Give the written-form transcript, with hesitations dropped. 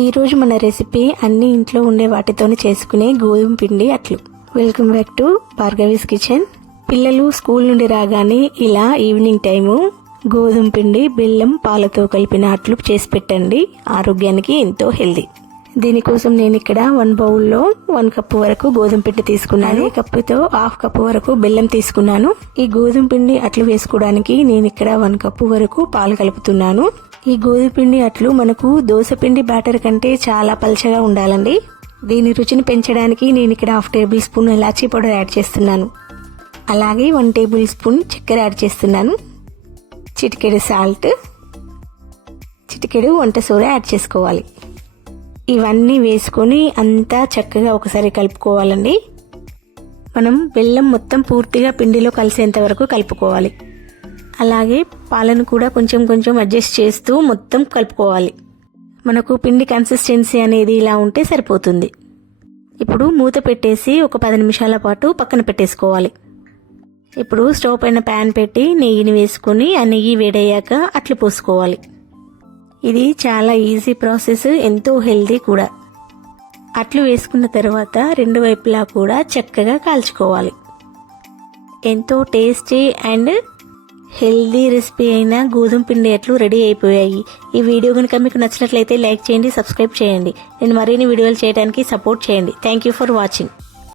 ఈరోజు మన రెసిపీ అన్ని ఇంట్లో ఉండే వాటితోనే చేసుకునే గోధుమ పిండి అట్లు. Welcome back to Bhargavi's kitchen. పిల్లలు స్కూల్ నుండి రాగానే ఇలా ఈవినింగ్ టైము గోధుమ పిండి, బెల్లం, పాలతో కలిపిన అట్లు చేసి పెట్టండి. ఆరోగ్యానికి ఎంతో హెల్దీ. దీనికోసం నేను ఇక్కడ 1 బౌల్లో 1 కప్పు వరకు గోధుమ పిండి తీసుకున్నాను. ఈ కప్పుతో 1/2 కప్పు వరకు బెల్లం తీసుకున్నాను. ఈ గోధుమ పిండి అట్లు వేసుకోవడానికి నేను ఇక్కడ 1 కప్పు వరకు పాలు కలుపుతున్నాను. ఈ గోధుమ పిండి అట్లు మనకు దోశ పిండి బ్యాటర్ కంటే చాలా పల్చగా ఉండాలండి. దీని రుచిని పెంచడానికి నేను ఇక్కడ 1/2 టేబుల్ స్పూన్ ఇలాచీ పౌడర్ యాడ్ చేస్తున్నాను. అలాగే 1 టేబుల్ స్పూన్ చక్కెర యాడ్ చేస్తున్నాను. చిటికెడు సాల్ట్, చిటికెడు వంట సోడా యాడ్ చేసుకోవాలి. ఇవన్నీ వేసుకొని అంతా చక్కగా ఒకసారి కలుపుకోవాలండి. మనం బెల్లం మొత్తం పూర్తిగా పిండిలో కలిసేంత వరకు కలుపుకోవాలి. అలాగే పాలను కూడా కొంచెం కొంచెం అడ్జస్ట్ చేస్తూ మొత్తం కలుపుకోవాలి. మనకు పిండి కన్సిస్టెన్సీ అనేది ఇలా ఉంటే సరిపోతుంది. ఇప్పుడు మూత పెట్టేసి ఒక 10 నిమిషాల పాటు పక్కన పెట్టేసుకోవాలి. ఇప్పుడు స్టవ్ పైన ప్యాన్ పెట్టి నెయ్యిని వేసుకొని ఆ నెయ్యి వేడయ్యాక అట్లు పోసుకోవాలి. ఇది చాలా ఈజీ ప్రాసెస్, ఎంతో హెల్దీ కూడా. అట్లు వేసుకున్న తర్వాత 2 వైపులా కూడా చక్కగా కాల్చుకోవాలి. ఎంతో టేస్టీ అండ్ హెల్దీ రెసిపీ అయిన గోధుమ పిండి అట్లు రెడీ అయిపోయాయి. ఈ వీడియో కనుక మీకు నచ్చినట్లయితే లైక్ చేయండి, సబ్స్క్రైబ్ చేయండి. నేను మరిన్ని వీడియోలు చేయడానికి సపోర్ట్ చేయండి. Thank you for watching.